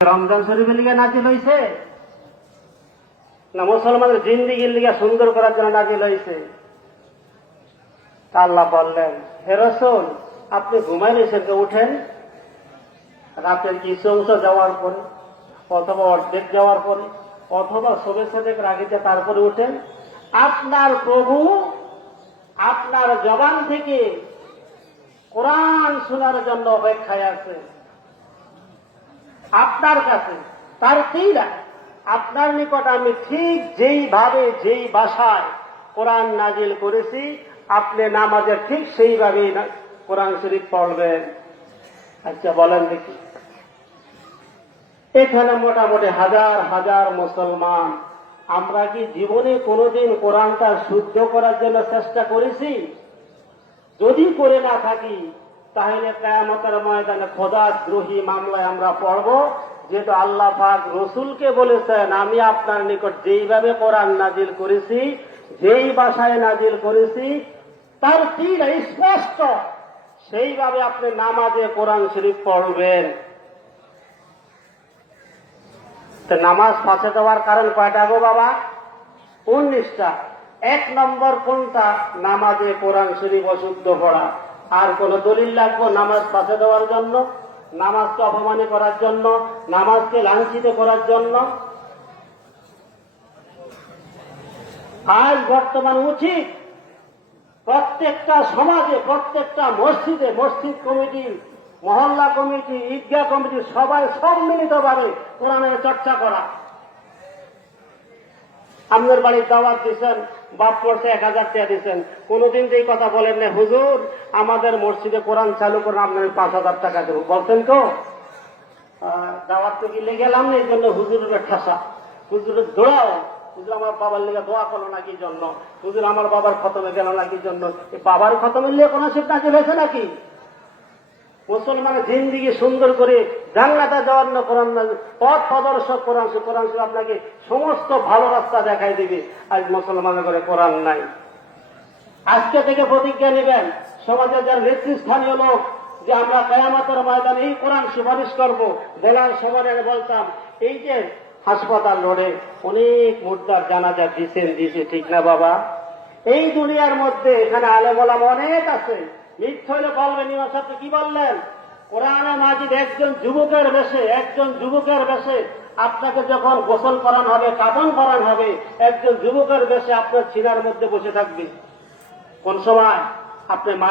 রমজান শরীফের লিগে নাজিল হয়েছে না মুসলমানের জিন্দিগির লিগে সুন্দর করার জন্য নাজিল হয়েছে? আল্লাহ বললেন, হে রাসূল, আপনি ঘুমাই রয়েছেন, উঠেন রাতের কিছু অংশ যাওয়ার পরে অথবা অর্ধেক যাওয়ার পরে অথবা সবে সবেক রাগিতে তারপরে উঠেন। আপনার প্রভু আপনার জবান থেকে কোরআন শোনার জন্য অপেক্ষায় আছে আপনার কাছে। তার কিলা আপনার নিকট আমি ঠিক যেইভাবে যেই ভাষায় কোরআন নাজিল করেছি আপনি নামাজে ঠিক সেইভাবেই কোরআন শরীফ পড়বেন। আচ্ছা বলেন দেখি, এখানে মোটামুটি হাজার হাজার মুসলমান, আমরা কি জীবনে কোনোদিন কোরআনটা শুদ্ধ করার জন্য চেষ্টা করেছি? যদি করে না থাকি তাহলে কিয়ামতের ময়দানে খোদাদ্রোহী মামলায় আমরা পড়ব। যেহেতু আল্লাহ পাক রসুলকে বলেছেন, আমি আপনার নিকট যেইভাবে কোরআন নাজিল করেছি, যেই ভাষায় নাজিল করেছি তার তিল স্পষ্ট, সেইভাবে আপনি নামাজে কোরআন শরীফ পড়বেন। নামাজ ফাঁসে দেওয়ার কারণ কয়টা গো বাবা? 19টা। 1 নম্বর কোনটা? নামাজে কোরআন শরীফ অশুদ্ধ পড়া। আর কোন দলিল লাগবে নামাজ ফাঁসে দেওয়ার জন্য, নামাজকে অপমানিত করার জন্য, নামাজকে লাঞ্ছিত করার জন্য? আজ বর্তমান উচিত প্রত্যেকটা সমাজে, প্রত্যেকটা মসজিদে, মসজিদ কমিটি, মহল্লা কমিটি, ঈদগাহ কমিটি সবাই সম্মিলিতভাবে কোরআনের চর্চা করা। আপনার বাড়ির দাওয়াত দিচ্ছেন, বাপ পড়ছে 1000 টাকা দিচ্ছেন, কোনদিন যে কথা বলেন না, হুজুর আমাদের মসজিদে কোরআন চালু করেন, আপনার 5000 টাকা দেবো, বলছেন তো? দাওয়াত তো গিলে গেলাম না, এই জন্য হুজুরের ঠাসা, হুজুরের দোয়াও, হুজুর আমার বাবার লেগে দোয়া করলো নাকি জন্য, হুজুর আমার বাবার খতমে গেল নাকি জন্য। এই বাবার খতমের লিয়ে কোন শিব নাজিল হয়েছে নাকি? মুসলমানের জিন্দিগি সুন্দর করে জান্নাতে যাওয়ার জন্য কোরআন পথ প্রদর্শক কোরআন। কোরআন আপনাকে সমস্ত ভালো রাস্তা দেখাই দিবে। আজ মুসলমানের ঘরে কোরআন নাই। আজকে থেকে প্রতিজ্ঞা নেবেন সমাজের যারা নেতৃস্থানীয় লোক, যে আমরা কিয়ামতের ময়দানে এই কোরআন সুপারিশ করব। বলার সময় বলতাম, এই যে হাসপাতাল রোডে অনেক মুর্দার জানাজা দিছে, ঠিক না বাবা? এই দুনিয়ার মধ্যে এখানে আলেম ওলামা অনেক আছে, মিথ্যা হলে বলবেন ইমাম সাহেব কি বললেন? কোরআনে মাজিদ একজন যুবকের বেশে আপনাকে যখন গোসল করানো হবে, কাফন করানো হবে, একজন যুবকের বেশে আপনার সিনার মধ্যে বসে থাকবে। কোন সময়? আপনি